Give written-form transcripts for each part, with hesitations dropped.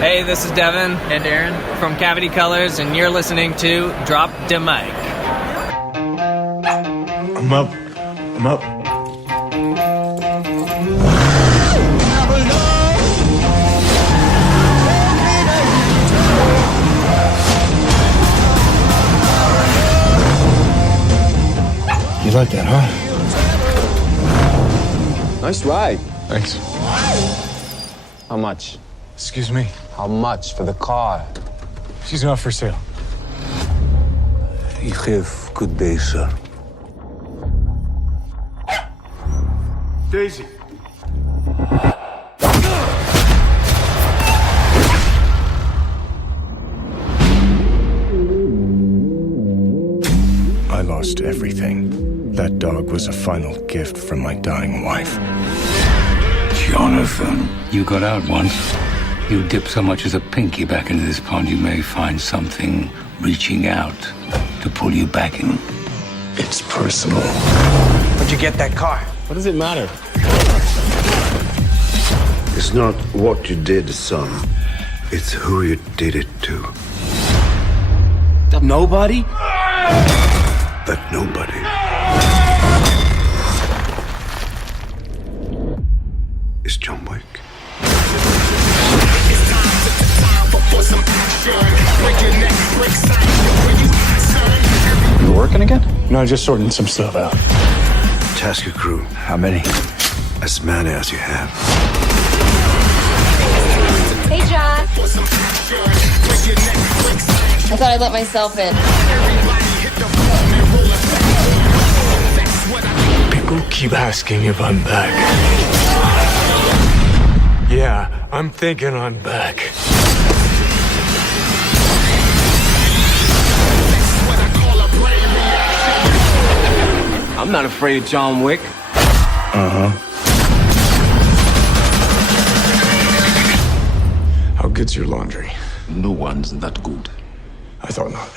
Hey, this is Devin and Aaron from Cavity Colors, and you're listening to Drop the Mic. I'm up. You like that, huh? Nice ride. Thanks. How much? Excuse me? How much for the car? She's not for sale. Ik geef good day, sir. Daisy. I lost everything. That dog was a final gift from my dying wife. Jonathan, you got out once. You dip so much as a pinky back into this pond, you may find something reaching out to pull you back in. It's personal. Where'd you get that car? What does it matter? It's not what you did, son. It's who you did it to. Nobody? That nobody is John Wick. You working again? No, just sorting some stuff out. Task your crew. How many? As many as you have. Hey, John. I thought I'd let myself in. People keep asking if I'm back. Yeah, I'm thinking I'm back. I'm not afraid of John Wick. How good's your laundry? No one's that good. I thought not.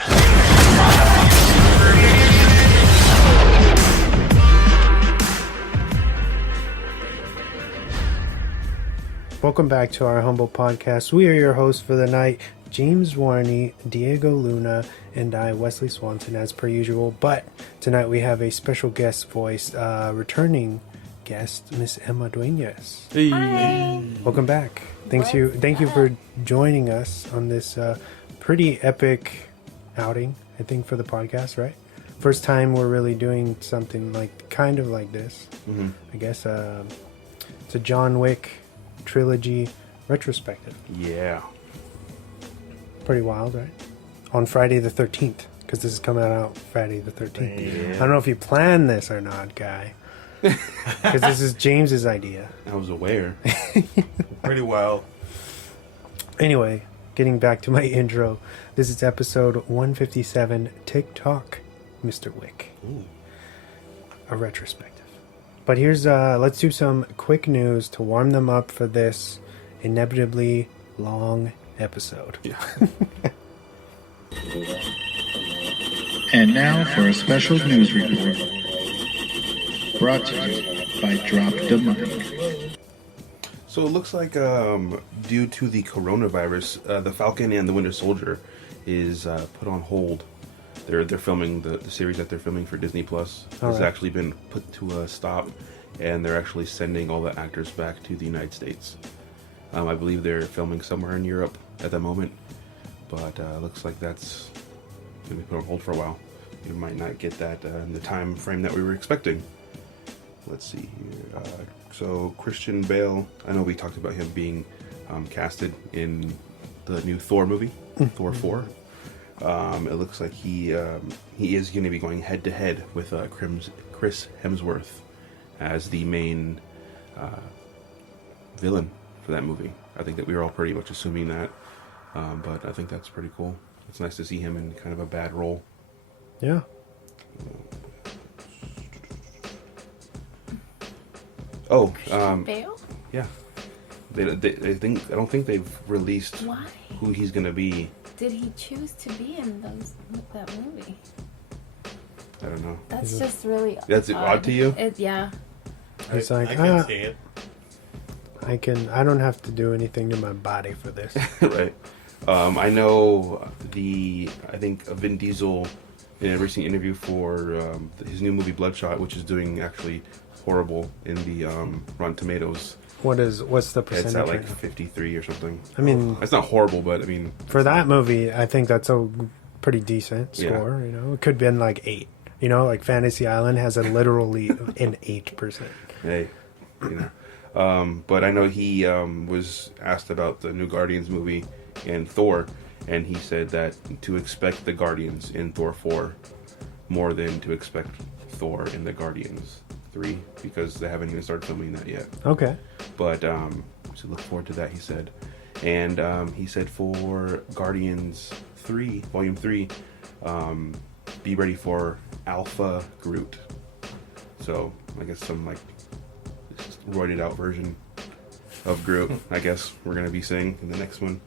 Welcome back to our humble podcast. We are your hosts for the night, James Warney, Diego Luna, and I, Wesley Swanson, as per usual. But tonight we have a special guest voice, returning guest, Miss Emma Duenas. Hi. Welcome back. Thank you for joining us on this pretty epic outing, I think, for the podcast, right? First time we're really doing something kind of like this. Mm-hmm. I guess it's a John Wick trilogy retrospective. Yeah. Pretty wild, right? On Friday the 13th, because this is coming out Friday the 13th. Yeah. I don't know if you planned this or not, guy. Because this is James's idea. I was aware. Pretty wild. Anyway, getting back to my intro, this is episode 157, TOCK, Mr. Wick. Ooh. A retrospective. But here's, let's do some quick news to warm them up for this inevitably long episode. Yeah. And now for a special news report. Brought to you by Drop the Mic. So it looks like due to the coronavirus, the Falcon and the Winter Soldier is put on hold. They're filming the series that they're filming for Disney Plus has actually been put to a stop, and they're actually sending all the actors back to the United States. I believe they're filming somewhere in Europe at the moment, but looks like that's going to be put on hold for a while. You might not get that in the time frame that we were expecting. Let's see here. So Christian Bale, I know we talked about him being casted in the new Thor movie, Thor 4. It looks like he is going to be going head to head with Chris Hemsworth as the main villain for that movie. I think that we were all pretty much assuming that, but I think that's pretty cool. It's nice to see him in kind of a bad role. Yeah. Oh, Bale? yeah. I don't think they've released Why? who he's going to be. Did he choose to be in that movie? I don't know. That's just really That's odd to you? Yeah. He's like, I can see it. I don't have to do anything to my body for this. Right. I know I think Vin Diesel in a recent interview for his new movie Bloodshot, which is doing actually horrible in the Rotten Tomatoes. What's the percentage? It's at like right now? 53 or something. I mean, it's not horrible, but I mean, for that movie, I think that's a pretty decent score. Yeah. You know, it could have been like 8. You know, like Fantasy Island has a literally an 8%. Hey, you know. But I know he was asked about the new Guardians movie and Thor, and he said that to expect the Guardians in Thor 4 more than to expect Thor in the Guardians 3, because they haven't even started filming that yet. Okay. But so look forward to that, he said. And he said for Guardians 3, Volume 3, be ready for Alpha Groot. So I guess some like roided out version of Groot, I guess we're going to be seeing in the next one.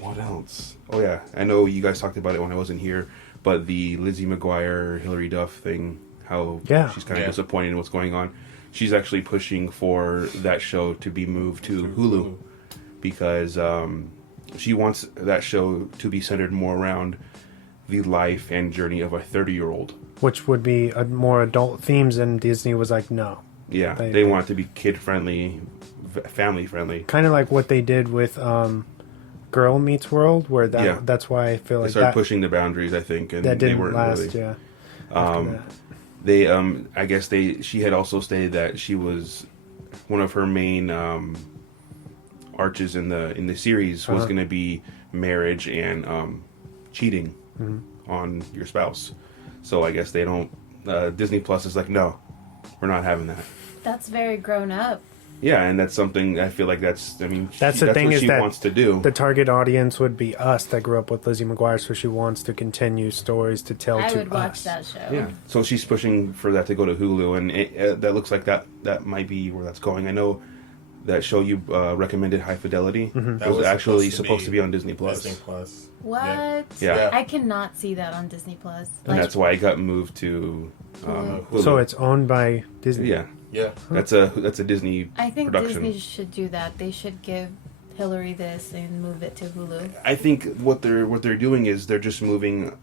What else? Oh yeah, I know you guys talked about it when I wasn't here, but the Lizzie McGuire, Hilary Duff thing, how she's kind of disappointed in what's going on. She's actually pushing for that show to be moved to Hulu because she wants that show to be centered more around the life and journey of a 30-year-old. Which would be more adult themes, and Disney was like, no. Yeah, they want it to be kid-friendly, family-friendly. Kind of like what they did with Girl Meets World, where that's why I feel like they started pushing the boundaries, I think, and that didn't they weren't last. really. Yeah. They, I guess she had also stated that she was one of her main arches in the series was going to be marriage and cheating on your spouse. So I guess they don't. Disney Plus is like, no, we're not having that. That's very grown up. Yeah, and that's something I feel like that's the thing that's what is she that wants to do. The target audience would be us that grew up with Lizzie McGuire, so she wants to continue stories to tell to us. I would watch that show. Yeah, so she's pushing for that to go to Hulu, and that looks like that might be where that's going. I know that show you recommended, High Fidelity, That was actually supposed to be on Disney Plus. Disney Plus. What? Yeah. I cannot see that on Disney Plus. And that's why it got moved to Hulu. So it's owned by Disney. Yeah. Yeah. That's a Disney I think production. Disney should do that. They should give Hillary this and move it to Hulu. I think what they're doing is they're just moving.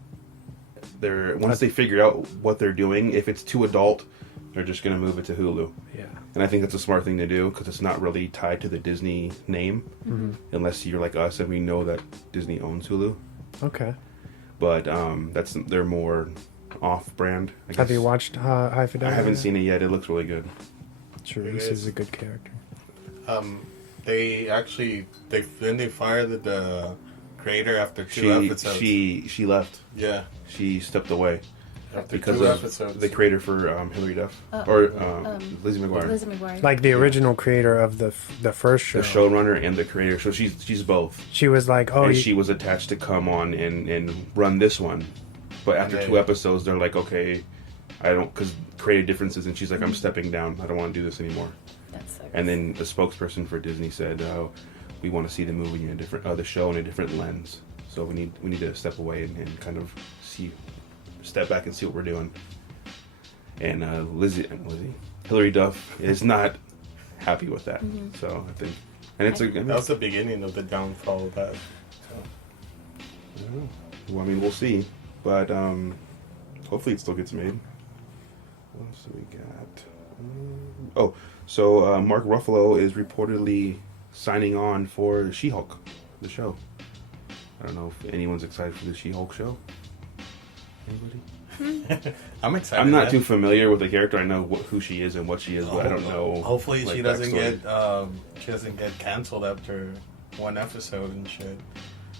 Once they figure out what they're doing, if it's too adult, they're just going to move it to Hulu. Yeah. And I think that's a smart thing to do because it's not really tied to the Disney name, unless you're like us and we know that Disney owns Hulu. Okay. But they're more off-brand. I guess. Have you watched High Fidelity? I haven't seen it yet. It looks really good. Charisse is a good character. They fired the creator after 2 episodes. She left. Yeah. She stepped away. After because 2 of episodes. the creator for Hilary Duff Lizzie McGuire. Lizzie McGuire. Like the original creator of the first show. The showrunner and the creator. So she's both. She was like, she was attached to come on and run this one. But after 2 episodes, they're like, okay, I don't, because creative differences, and she's like, I'm stepping down. I don't want to do this anymore. That sucks. And then the spokesperson for Disney said, we want to see the movie in a different, the show in a different lens. So we need to step away and kind of step back and see what we're doing. And Hilary Duff is not happy with that. So I think, and that was the beginning of the downfall of that. So. Well, I mean, we'll see, but hopefully it still gets made. What else do we got? So Mark Ruffalo is reportedly signing on for She-Hulk, the show. I don't know if anyone's excited for the She-Hulk show. Anybody? I'm excited. I'm not too familiar with the character. I know who she is and what she is, but I don't know. Hopefully, like, she doesn't backstory. get canceled after 1 episode and shit.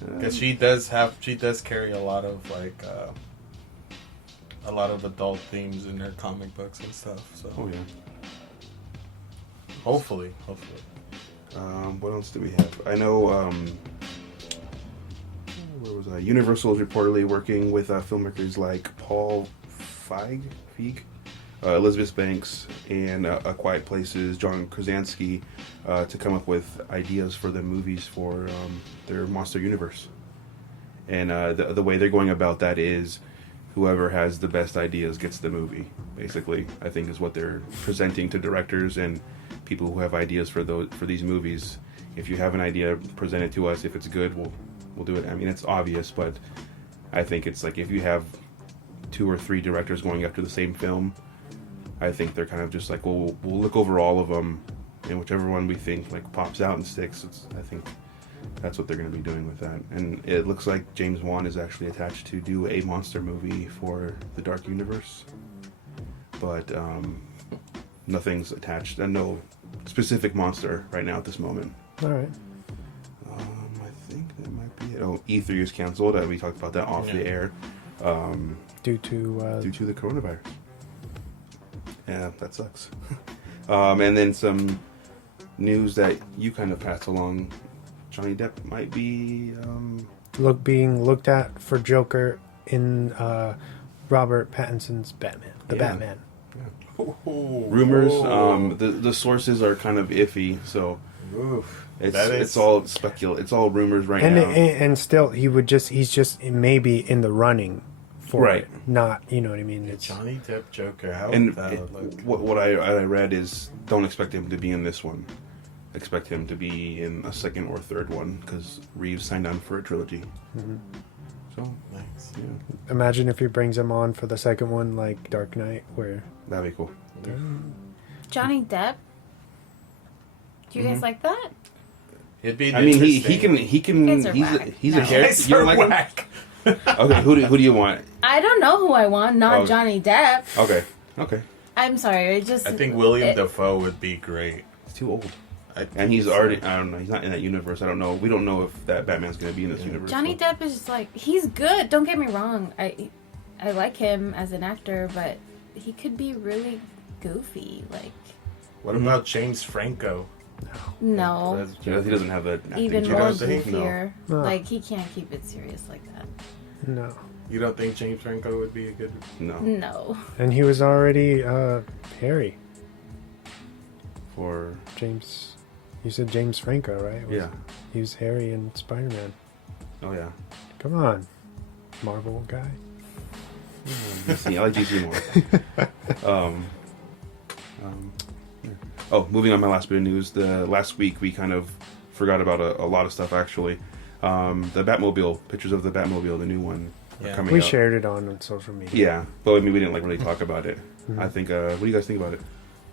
Because she does carry a lot of adult themes in her comic books and stuff. So. Oh yeah. Hopefully. What else do we have? I know. Where was I? Universal is reportedly working with filmmakers like Paul Feig, Elizabeth Banks, and A Quiet Place's John Krasinski to come up with ideas for the movies for their monster universe. And the way they're going about that is whoever has the best ideas gets the movie, basically, I think is what they're presenting to directors and people who have ideas for these movies. If you have an idea, present it to us. If it's good, we'll do it. I mean, it's obvious, but I think it's like if you have 2 or 3 directors going after the same film, I think they're kind of just like, well, we'll look over all of them, and whichever one we think like pops out and sticks. I think that's what they're going to be doing with that. And it looks like James Wan is actually attached to do a monster movie for the Dark Universe, but nothing's attached, and no specific monster right now at this moment. All right. I think that might be it. Oh, E3 is canceled. We talked about that off the air. Due to the coronavirus. Yeah, that sucks. And then some news that you kind of passed along. Johnny Depp might be being looked at for Joker in Robert Pattinson's Batman. Batman. Yeah. Rumors. The sources are kind of iffy, so it's all it's all rumors right now. And still, he's just maybe in the running for it. Not, you know what I mean? It's Johnny Depp Joker. How and would that look? What I read is don't expect him to be in this one. Expect him to be in a second or third one because Reeves signed on for a trilogy. Mm-hmm. So nice. Yeah. Imagine if he brings him on for the second one, like Dark Knight, where that'd be cool. Johnny Depp. Do you guys like that? It'd be. I mean, he can. He's a character. You don't like him? Okay, who do you want? I don't know who I want. Not Johnny Depp. Okay. I'm sorry. I think William Dafoe would be great. He's too old. And he's already, I don't know, he's not in that universe. I don't know. We don't know if that Batman's going to be in this universe. Johnny Depp is just like, he's good. Don't get me wrong. I like him as an actor, but he could be really goofy. Like, what about James Franco? No. He doesn't have that acting even more chance. goofier. No. Like, he can't keep it serious like that. No. You don't think James Franco would be a good... No. And he was already Harry. For James... You said James Franco, right? Yeah. He was Harry in Spider-Man. Oh, yeah. Come on, Marvel guy. DC, I like DC more. Yeah. Oh, moving on, my last bit of news. The last week we kind of forgot about a lot of stuff, actually. The Batmobile, pictures of the Batmobile, the new one, are coming We out. shared it on social media. Yeah, but I mean, we didn't really talk about it. Mm-hmm. I think, what do you guys think about it?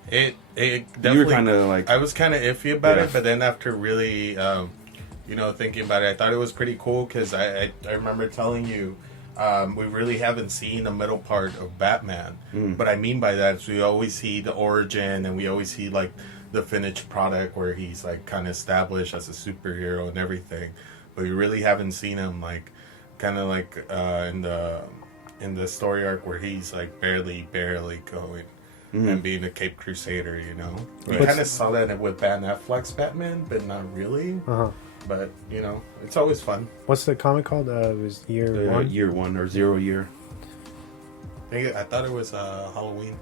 It definitely. You were kind of like... I was kind of iffy about it, but then after really, thinking about it, I thought it was pretty cool because I remember telling you, we really haven't seen the middle part of Batman. What I mean by that is we always see the origin and we always see like the finished product where he's like kind of established as a superhero and everything, but we really haven't seen him like kind of like in the story arc where he's like barely going. And being a Cape Crusader, you know. We kind of saw that with Ben Affleck's Batman, but not really. But, it's always fun. What's the comic called? It was Year One? Year One or 0 Year. I thought it was Halloween.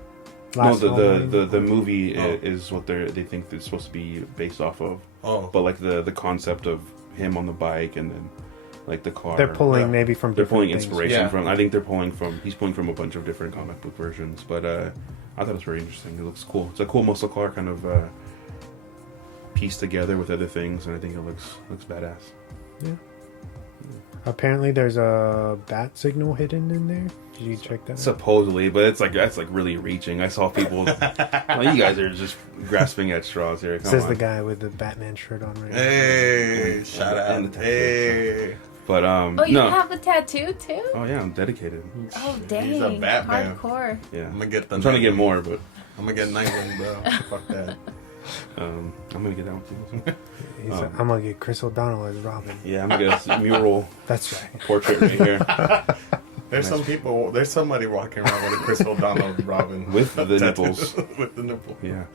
The movie is what they think it's supposed to be based off of. Oh. But like the concept of him on the bike and then like the car. They're pulling maybe from They're pulling different inspiration from. I think he's pulling from a bunch of different comic book versions. But I thought it was very interesting. It looks cool. It's a cool muscle car kind of pieced together with other things, and I think it looks badass. Yeah. Apparently, there's a bat signal hidden in there. Did you check that out? Supposedly, but that's like really reaching. I saw people. Well, you guys are just grasping at straws here. Says the guy with the Batman shirt on right now. Hey, shout out. Hey. But you have a tattoo too? Oh yeah, I'm dedicated. Oh dang, He's a Batman. hardcore. Yeah, I'm trying to get more, but I'm gonna get Nightwing, bro. Fuck that. I'm gonna get that one too. I'm gonna get Chris O'Donnell as Robin. Yeah, I'm gonna get a mural. That's right. A portrait right here. There's somebody walking around with a Chris O'Donnell Robin with the nipples. With the nipple. Yeah.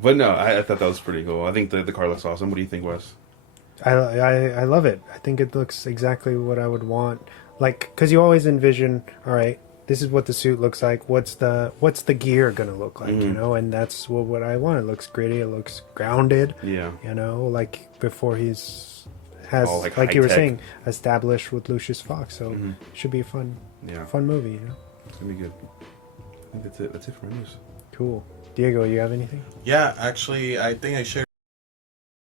But no, I thought that was pretty cool. I think the car looks awesome. What do you think, Wes? I love it. I think it looks exactly what I would want. Like, because you always envision, all right, this is what the suit looks like. What's the gear gonna look like? You know, and that's what I want. It looks gritty. It looks grounded. Yeah. You know, like before has all like you were saying, established with Lucius Fox. So it should be a fun movie. You know, It's gonna be good. I think that's it. That's it for news. Cool. Diego, you have anything? Yeah, actually, I think I shared